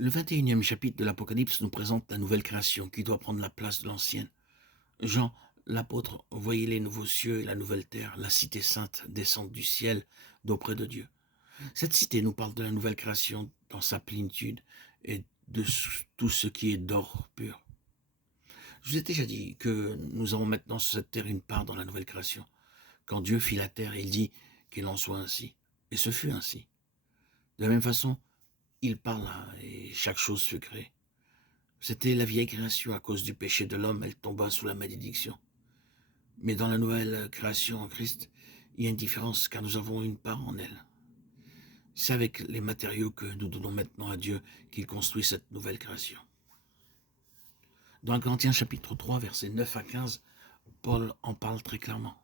Le 21e chapitre de l'Apocalypse nous présente la nouvelle création qui doit prendre la place de l'ancienne. Jean, l'apôtre, voyait les nouveaux cieux et la nouvelle terre, la cité sainte descendre du ciel d'auprès de Dieu. Cette cité nous parle de la nouvelle création dans sa plénitude et de tout ce qui est d'or pur. Je vous ai déjà dit que nous avons maintenant sur cette terre une part dans la nouvelle création. Quand Dieu fit la terre, il dit qu'il en soit ainsi. Et ce fut ainsi. De la même façon, il parla et chaque chose fut créée. C'était la vieille création, à cause du péché de l'homme, elle tomba sous la malédiction. Mais dans la nouvelle création en Christ, il y a une différence car nous avons une part en elle. C'est avec les matériaux que nous donnons maintenant à Dieu qu'il construit cette nouvelle création. Dans 1 Corinthiens chapitre 3, versets 9 à 15, Paul en parle très clairement.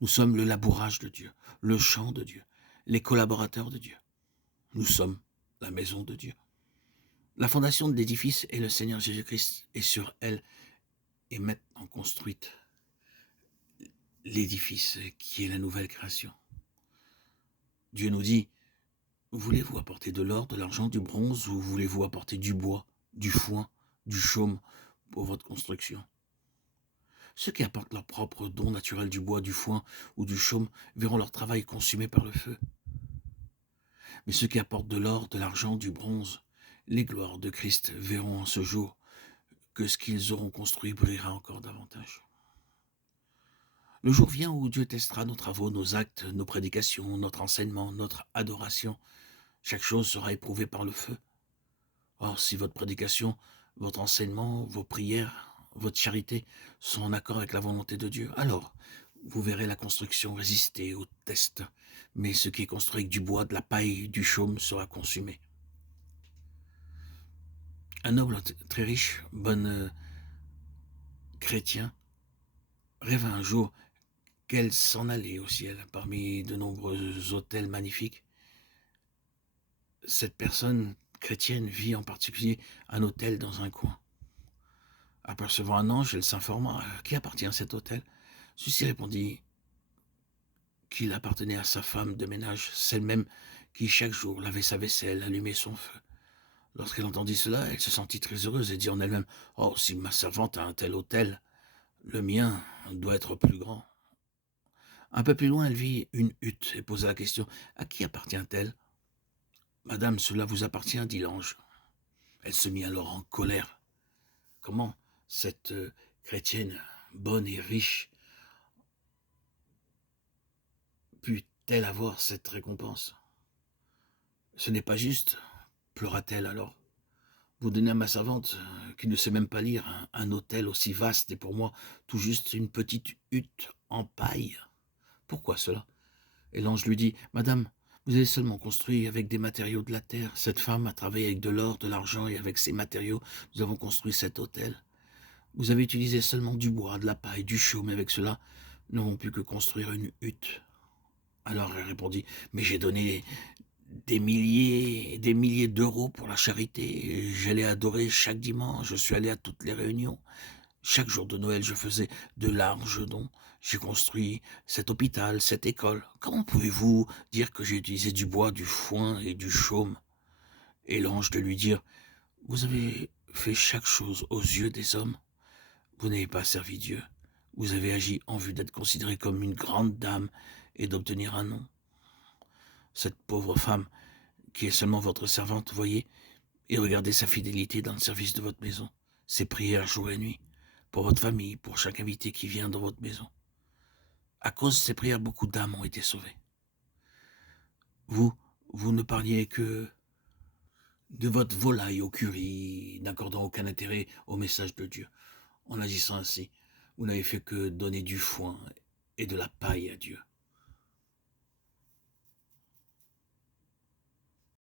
Nous sommes le labourage de Dieu, le champ de Dieu, les collaborateurs de Dieu. Nous sommes la maison de Dieu. La fondation de l'édifice est le Seigneur Jésus-Christ et sur elle est maintenant construite l'édifice qui est la nouvelle création. Dieu nous dit, voulez-vous apporter de l'or, de l'argent, du bronze ou voulez-vous apporter du bois, du foin, du chaume pour votre construction? Ceux qui apportent leur propre don naturel du bois, du foin ou du chaume verront leur travail consumé par le feu. Mais ceux qui apportent de l'or, de l'argent, du bronze, les gloires de Christ verront en ce jour que ce qu'ils auront construit brillera encore davantage. Le jour vient où Dieu testera nos travaux, nos actes, nos prédications, notre enseignement, notre adoration. Chaque chose sera éprouvée par le feu. Or, si votre prédication, votre enseignement, vos prières, votre charité sont en accord avec la volonté de Dieu, alors vous verrez la construction résister au test. Mais ce qui est construit avec du bois, de la paille, du chaume sera consumé. Un noble très riche, bon chrétien, rêva un jour qu'elle s'en allait au ciel parmi de nombreux hôtels magnifiques. Cette personne chrétienne vit en particulier un hôtel dans un coin. Apercevant un ange, elle s'informa à qui appartient cet hôtel. Celui-ci répondit qu'il appartenait à sa femme de ménage, celle même qui chaque jour lavait sa vaisselle, allumait son feu. Lorsqu'elle entendit cela, elle se sentit très heureuse et dit en elle-même « Oh, si ma servante a un tel hôtel, le mien doit être plus grand. » Un peu plus loin, elle vit une hutte et posa la question « À qui appartient-elle » ? « Madame, cela vous appartient, dit l'ange. » Elle se mit alors en colère. Comment cette chrétienne bonne et riche put-elle avoir cette récompense? Ce n'est pas juste, pleura-t-elle alors. Vous donnez à ma servante, qui ne sait même pas lire, un hôtel aussi vaste et pour moi tout juste une petite hutte en paille. Pourquoi cela? Et l'ange lui dit, Madame, vous avez seulement construit avec des matériaux de la terre. Cette femme a travaillé avec de l'or, de l'argent et avec ces matériaux, nous avons construit cet hôtel. Vous avez utilisé seulement du bois, de la paille, du chaume, mais avec cela, nous n'avons pu que construire une hutte. Alors elle répondit, mais j'ai donné des milliers d'euros pour la charité. J'allais adorer chaque dimanche, je suis allé à toutes les réunions. Chaque jour de Noël, je faisais de larges dons. J'ai construit cet hôpital, cette école. Comment pouvez-vous dire que j'ai utilisé du bois, du foin et du chaume? Et l'ange de lui dire, vous avez fait chaque chose aux yeux des hommes. Vous n'avez pas servi Dieu. Vous avez agi en vue d'être considéré comme une grande dame et d'obtenir un nom. Cette pauvre femme, qui est seulement votre servante, voyez, et regardez sa fidélité dans le service de votre maison, ses prières jour et nuit, pour votre famille, pour chaque invité qui vient dans votre maison. À cause de ces prières, beaucoup d'âmes ont été sauvées. Vous, vous ne parliez que de votre volaille au curry, n'accordant aucun intérêt au message de Dieu. En agissant ainsi, vous n'avez fait que donner du foin et de la paille à Dieu.